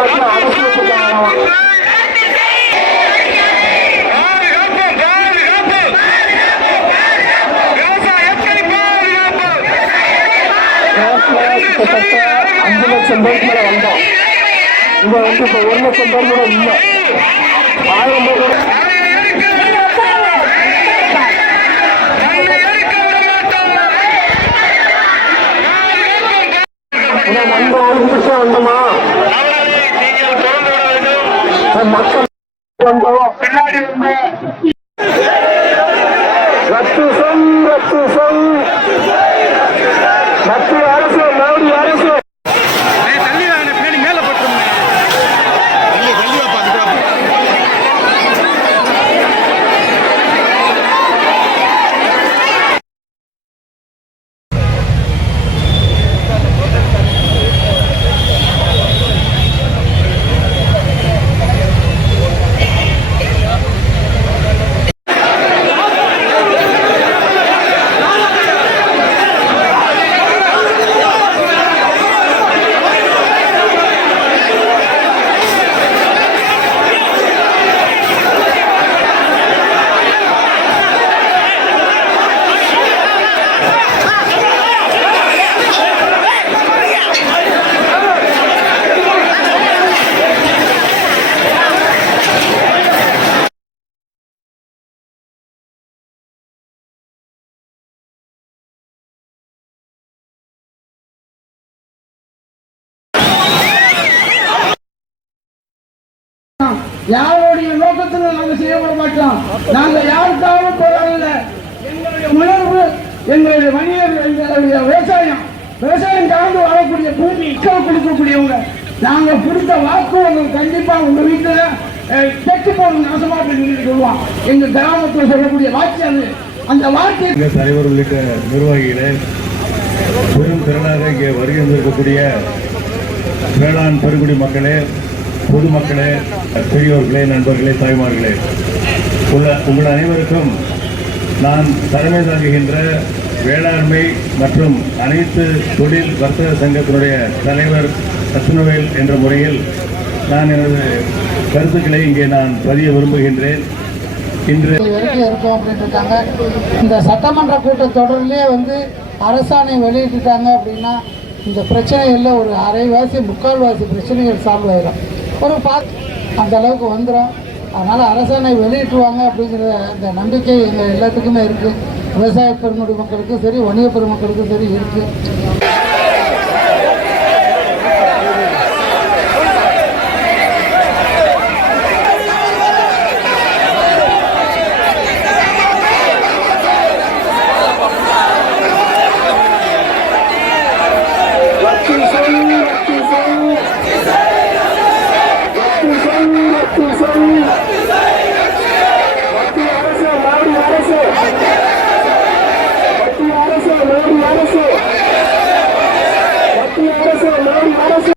5 லட்சம் பேருக்கு மேல வந்தோம். இங்க வந்து இப்ப 1 லட்சம் பேர் கூட இல்லை. 1000 பேர் கூட நம்ம 6 நிமிஷம் வந்தோமா மக்கள் வந்தோம். பின்னாடி வந்து ரத்து சொல் மத்திய அரசு மோடி அரசு யாருடைய நோக்கத்தில் நாங்கள் செய்யப்பட மாட்டோம். நாங்கள் யாருக்காகவும் போராடல. எங்களுடைய உணர்வு, எங்களுடைய வணிகர்கள், எங்களுடைய விவசாயம் கலந்து வாழக்கூடிய பூமி இக்கல் கொடுக்கக்கூடியவங்க. நாங்கள் கொடுத்த வாக்கு உங்களுக்கு கண்டிப்பா உங்க வீட்டுல கெட்டு போகணும், நாசமா போய் சொல்லுவான். எங்க கிராமத்தில் சொல்லக்கூடிய வாக்கு அது. அந்த வாக்கு தலைவர் உள்ளிட்ட நிர்வாகிகளே, பெரும் திரளாக இங்கே வருகை இருக்கக்கூடிய வேளாண் பெருங்குடி மக்களே, பொதுமக்களே, பெரியோர்களே, நண்பர்களே, தாய்மார்களே, உங்கள் அனைவருக்கும் நான் தலைமை தாங்குகின்ற வேளாண்மை மற்றும் அனைத்து தொழில் வர்த்தக சங்கத்தினுடைய தலைவர் ரத்னவேல் என்ற முறையில் நான் எனது கருத்துக்களை இங்கே நான் பதிய விரும்புகின்றேன். இன்று இருக்கும் அப்படின்னு இருக்காங்க. இந்த சட்டமன்ற கூட்டத்தொடரிலே வந்து அரசாணை வெளியிட்டுட்டாங்க அப்படின்னா இந்த பிரச்சனைகளில் ஒரு அரைவாசி 3/4 பிரச்சனைகள் சால்வ் ஆயிடும். ஒரு அந்த அளவுக்கு வந்துடும். அதனால் அரசாணை வெளியிட்டுருவாங்க அப்படிங்கிற அந்த நம்பிக்கை எங்கள் எல்லாத்துக்குமே இருக்குது. விவசாய பெருங்குடி மக்களுக்கும் சரி, வணிக பெருமக்களுக்கும் சரி இருக்குது.